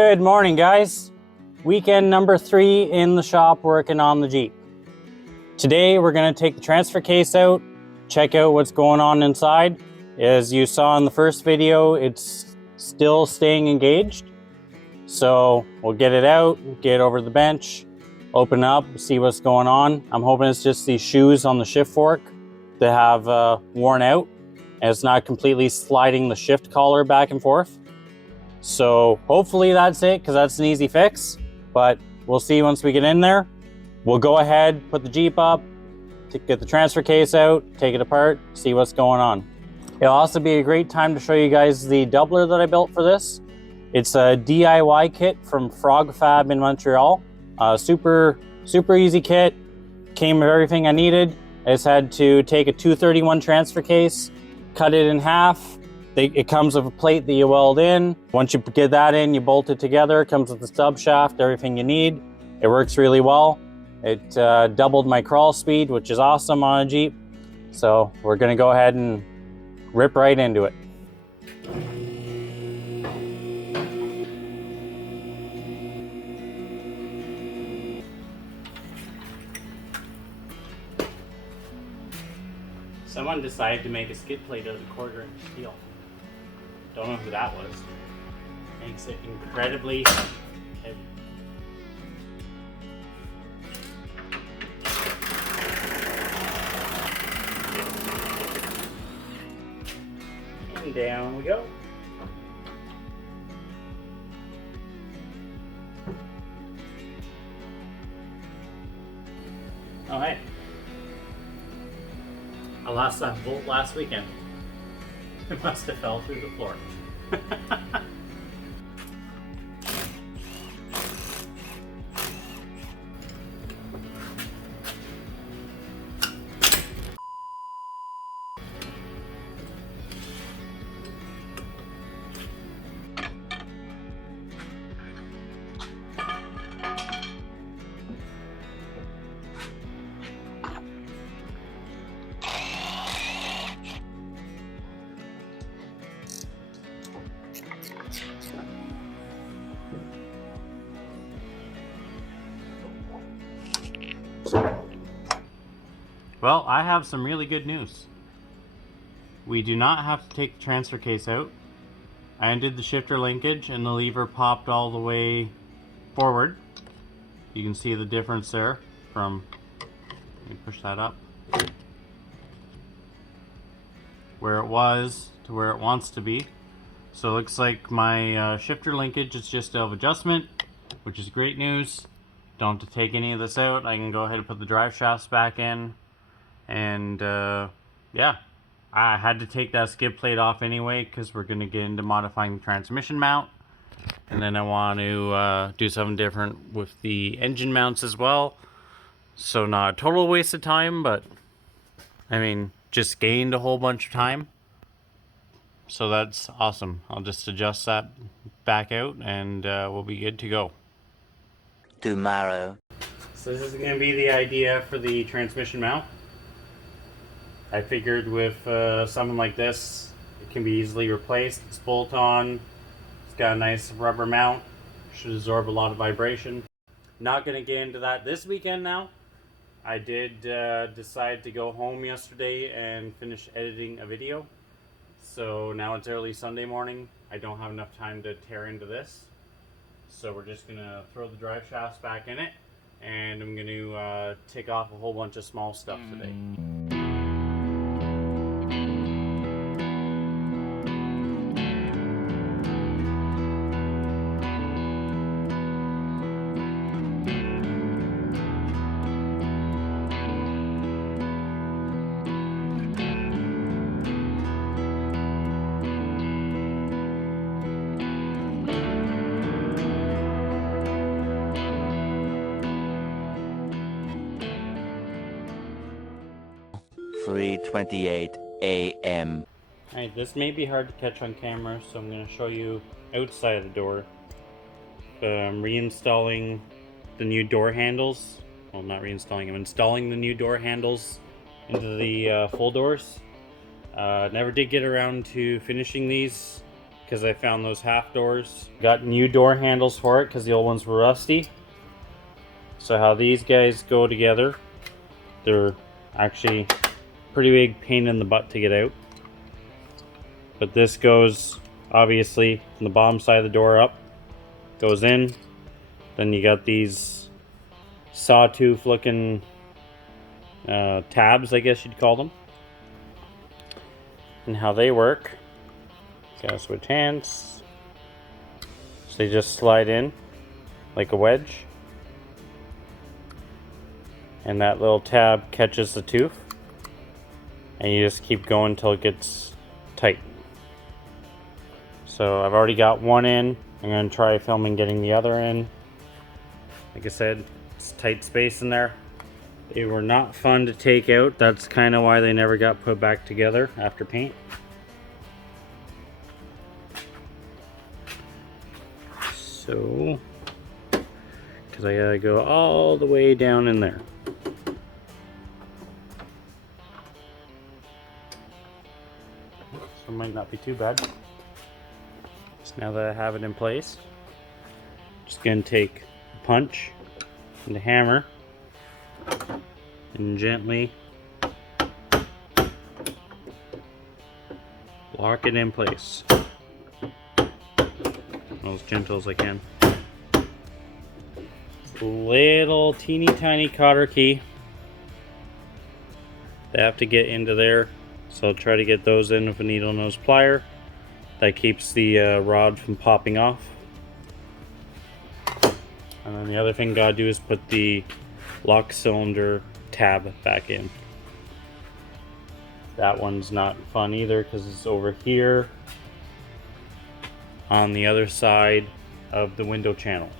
Good morning, guys. Weekend number 3 in the shop working on the Jeep. Today we're going to take the transfer case out, check out what's going on inside. As you saw in the first video, it's still staying engaged. So we'll get it out, get over the bench, open up, see what's going on. I'm hoping it's just these shoes on the shift fork that have worn out and it's not completely sliding the shift collar back and forth. So hopefully that's it, because that's an easy fix, but we'll see once we get in there. We'll go ahead, put the Jeep up, get the transfer case out, take it apart, see what's going on. It'll also be a great time to show you guys the doubler that I built for this. It's a DIY kit from Frog Fab in Montreal. Super easy kit, came with everything I needed. I just had to take a 231 transfer case, cut it in half. It comes with a plate that you weld in. Once you get that in, you bolt it together. It comes with the stub shaft, everything you need. It works really well. It doubled my crawl speed, which is awesome on a Jeep. So we're gonna go ahead and rip right into it. Someone decided to make a skid plate out of 1/4 inch steel. Don't know who that was. Makes it incredibly heavy. And down we go. Oh hey. I lost that bolt last weekend. It must have fell through the floor. Well, I have some really good news. We do not have to take the transfer case out. I undid the shifter linkage and the lever popped all the way forward. You can see the difference there from, let me push that up, where it was to where it wants to be. So it looks like my shifter linkage is just out of adjustment, which is great news. Don't have to take any of this out. I can go ahead and put the drive shafts back in. And yeah, I had to take that skid plate off anyway because we're going to get into modifying the transmission mount. And then I want to do something different with the engine mounts as well. So not a total waste of time, but I mean, just gained a whole bunch of time. So that's awesome. I'll just adjust that back out and we'll be good to go. Tomorrow. So this is going to be the idea for the transmission mount. I figured with something like this, it can be easily replaced. It's bolt-on, it's got a nice rubber mount, should absorb a lot of vibration. Not going to get into that this weekend now. I did decide to go home yesterday and finish editing a video. So now it's early Sunday morning. I don't have enough time to tear into this. So we're just going to throw the drive shafts back in it, and I'm going to tick off a whole bunch of small stuff today. (3:28 a.m.) Alright, this may be hard to catch on camera, so I'm going to show you outside of the door. I'm reinstalling the new door handles. Well, not reinstalling, I'm installing the new door handles into the full doors. Never did get around to finishing these because I found those half doors. Got new door handles for it because the old ones were rusty. So how these guys go together, they're actually pretty big pain in the butt to get out. But this goes obviously from the bottom side of the door up, goes in. Then you got these sawtooth looking tabs, I guess you'd call them. And how they work, gotta switch hands. So they just slide in like a wedge. And that little tab catches the tooth. And you just keep going until it gets tight. So I've already got one in. I'm gonna try filming getting the other in. Like I said, it's tight space in there. They were not fun to take out. That's kind of why they never got put back together after paint. So, because I gotta go all the way down in there. So it might not be too bad. So now that I have it in place, just gonna take a punch and a hammer and gently lock it in place. As gentle as I can. Little teeny tiny cotter key. They have to get into there, so I'll try to get those in with a needle nose plier. That keeps the rod from popping off. And then the other thing gotta do is put the lock cylinder tab back in. That one's not fun either because it's over here on the other side of the window channel.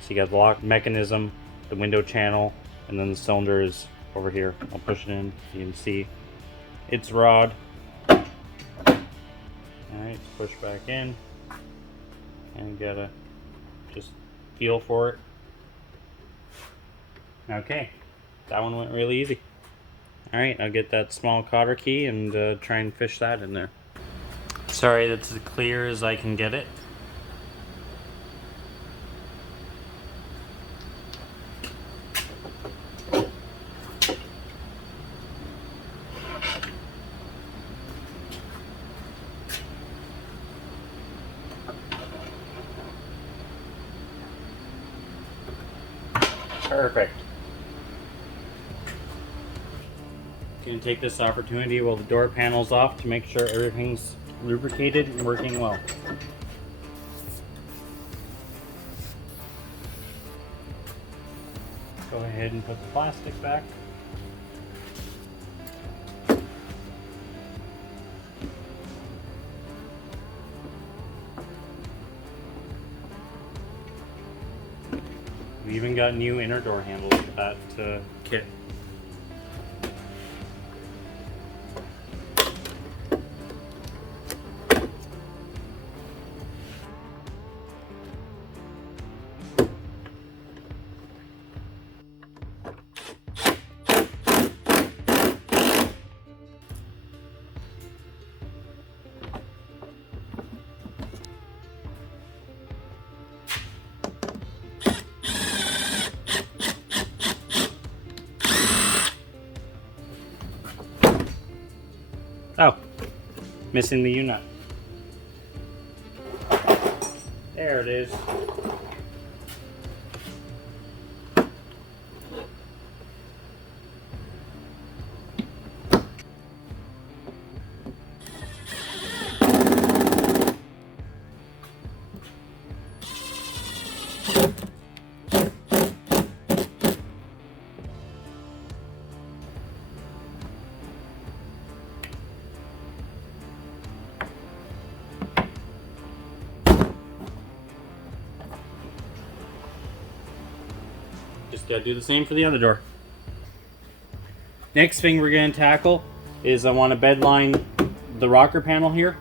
So you got the lock mechanism, the window channel, and then the cylinder is over here. I'll push it in, you can see its rod. Alright, push back in. And you gotta just feel for it. Okay, that one went really easy. Alright, I'll get that small cotter key and try and fish that in there. Sorry, that's as clear as I can get it. Perfect. Gonna take this opportunity while the door panel's off to make sure everything's lubricated and working well. Go ahead and put the plastic back. We even got new inner door handles with that kit. Oh, missing the U-nut. There it is. Just gotta do the same for the other door. Next thing we're gonna tackle is I want to bedline the rocker panel here.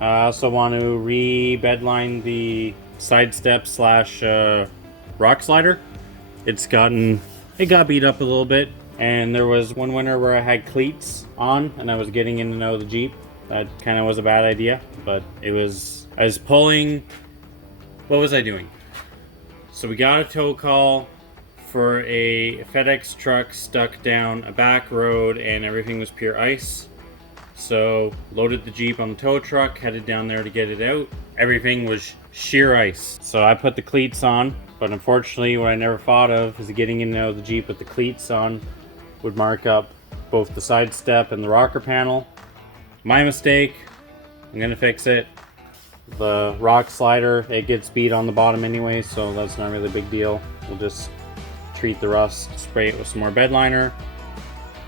I also want to re-bedline the side step slash rock slider. It got beat up a little bit, and there was one winter where I had cleats on and I was getting in and out of the Jeep, That kind of was a bad idea, but I was pulling, what was I doing? So we got a tow call for a FedEx truck stuck down a back road and everything was pure ice. So loaded the Jeep on the tow truck, headed down there to get it out. Everything was sheer ice. So I put the cleats on, but unfortunately what I never thought of is getting in and out of the Jeep with the cleats on would mark up both the side step and the rocker panel. My mistake. I'm gonna fix it. The rock slider, it gets beat on the bottom anyway, so that's not really a big deal. We'll just treat the rust, spray it with some more bed liner,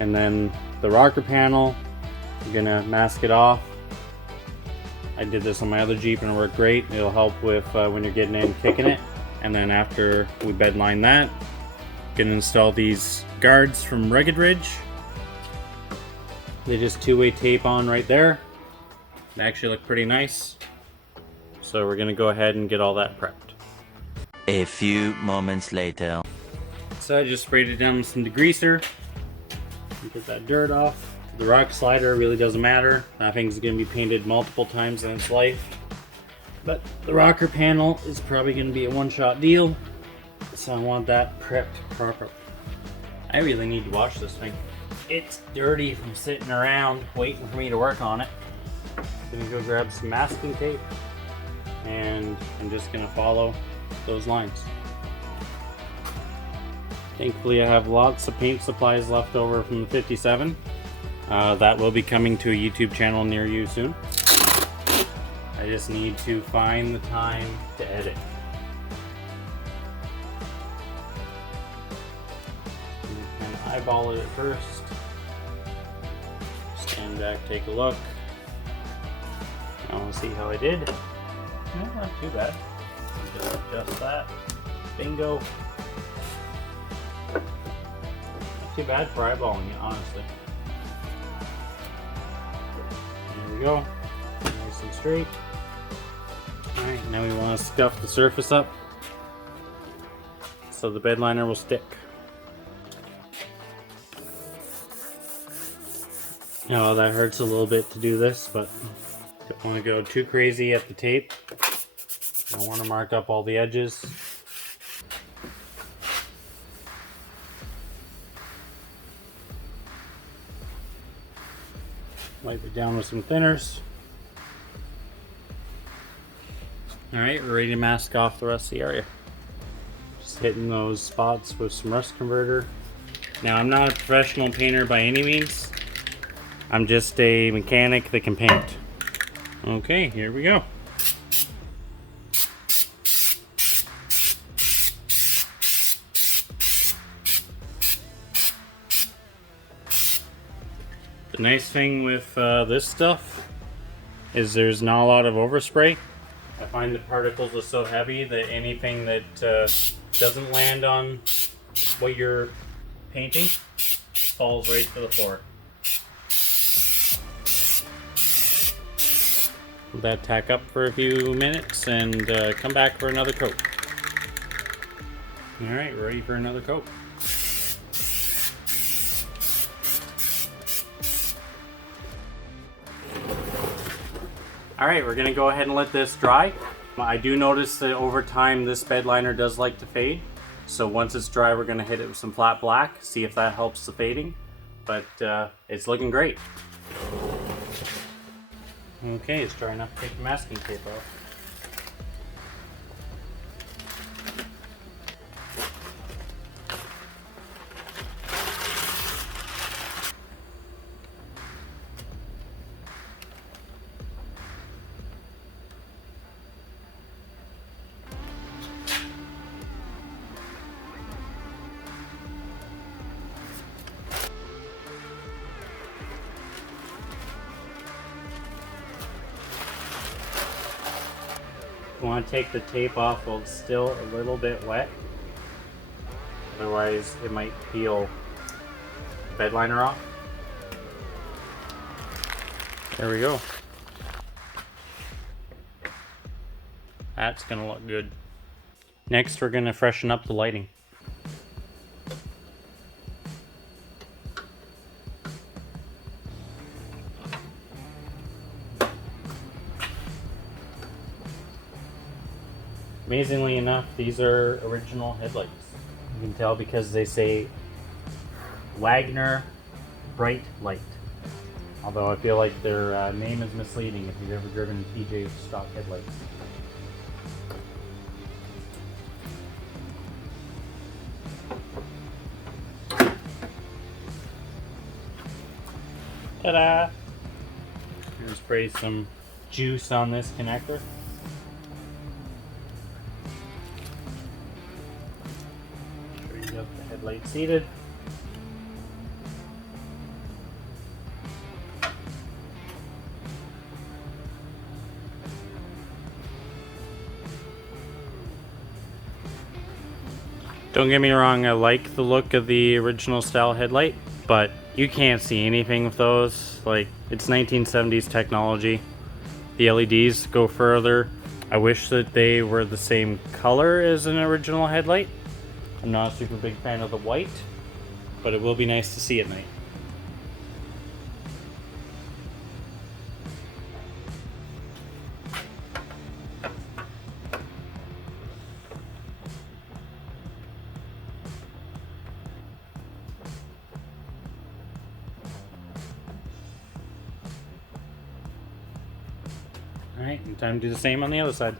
and then the rocker panel, I'm gonna mask it off. I did this on my other Jeep and it worked great. It'll help with when you're getting in, kicking it. And then after we bed line that, gonna install these guards from Rugged Ridge. They just two-way tape on right there. They actually look pretty nice. So we're gonna go ahead and get all that prepped. A few moments later. So I just sprayed it down with some degreaser. Get that dirt off. The rock slider really doesn't matter. That thing's gonna be painted multiple times in its life. But the rocker panel is probably gonna be a one-shot deal. So I want that prepped properly. I really need to wash this thing. It's dirty from sitting around waiting for me to work on it. I'm gonna go grab some masking tape and I'm just gonna follow those lines. Thankfully I have lots of paint supplies left over from the 57. That will be coming to a YouTube channel near you soon. I just need to find the time to edit. And eyeball it at first. Stand back, take a look. I want to see how I did. No, not too bad. Just adjust that. Bingo. Not too bad for eyeballing it, honestly. There we go. Nice and straight. Alright, now we want to scuff the surface up so the bed liner will stick. Now that hurts a little bit to do this, but don't want to go too crazy at the tape. I want to mark up all the edges. Wipe it down with some thinners. Alright, we're ready to mask off the rest of the area. Just hitting those spots with some rust converter. Now I'm not a professional painter by any means. I'm just a mechanic that can paint. Okay, here we go. The nice thing with this stuff is there's not a lot of overspray. I find the particles are so heavy that anything that doesn't land on what you're painting falls right to the floor. Let that tack up for a few minutes and come back for another coat. Alright, ready for another coat. Alright, we're going to go ahead and let this dry. I do notice that over time this bed liner does like to fade. So once it's dry, we're going to hit it with some flat black, see if that helps the fading. But it's looking great. Okay, it's dry enough to take the masking tape off. You want to take the tape off while it's still a little bit wet. Otherwise, it might peel the bed liner off. There we go. That's going to look good. Next, we're going to freshen up the lighting. Amazingly enough, these are original headlights. You can tell because they say Wagner Bright Light. Although I feel like their name is misleading if you've ever driven TJ stock headlights. Ta-da! I'm gonna spray some juice on this connector. Make sure you got the headlight seated. Don't get me wrong, I like the look of the original style headlight, but you can't see anything with those. Like, it's 1970s technology. The LEDs go further. I wish that they were the same color as an original headlight. I'm not a super big fan of the white, but it will be nice to see at night. Alright, time to do the same on the other side.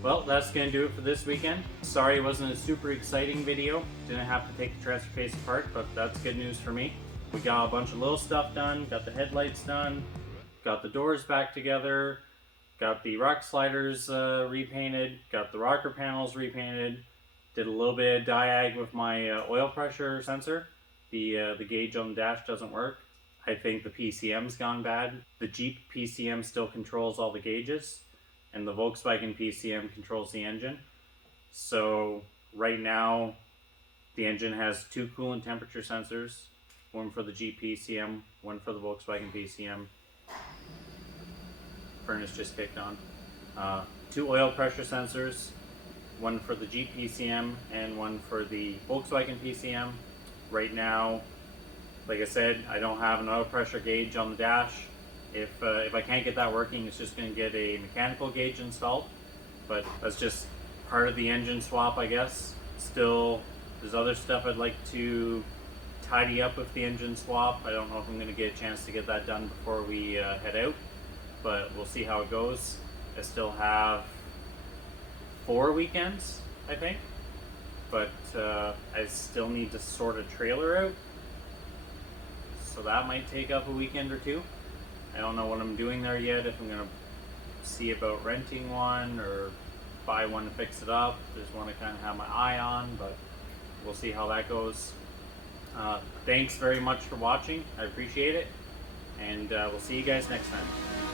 Well, that's going to do it for this weekend. Sorry it wasn't a super exciting video. Didn't have to take the transfer case apart, but that's good news for me. We got a bunch of little stuff done, got the headlights done, got the doors back together, got the rock sliders repainted, got the rocker panels repainted, did a little bit of diag with my oil pressure sensor. The gauge on the dash doesn't work. I think the PCM's gone bad. The Jeep PCM still controls all the gauges, and the Volkswagen PCM controls the engine. So right now the engine has two coolant temperature sensors, one for the Jeep PCM, one for the Volkswagen PCM. Furnace just kicked on. Two oil pressure sensors, one for the Jeep PCM and one for the Volkswagen PCM. Right now, like I said, I don't have an oil pressure gauge on the dash. If I can't get that working, it's just going to get a mechanical gauge installed. But that's just part of the engine swap, I guess. Still, there's other stuff I'd like to tidy up with the engine swap. I don't know if I'm going to get a chance to get that done before we head out, but we'll see how it goes. I still have 4 weekends, I think, but I still need to sort a trailer out, so that might take up a weekend or 2. I don't know what I'm doing there yet, if I'm going to see about renting one or buy one to fix it up. There's one I kind of have my eye on, but we'll see how that goes. Thanks very much for watching. I appreciate it, and we'll see you guys next time.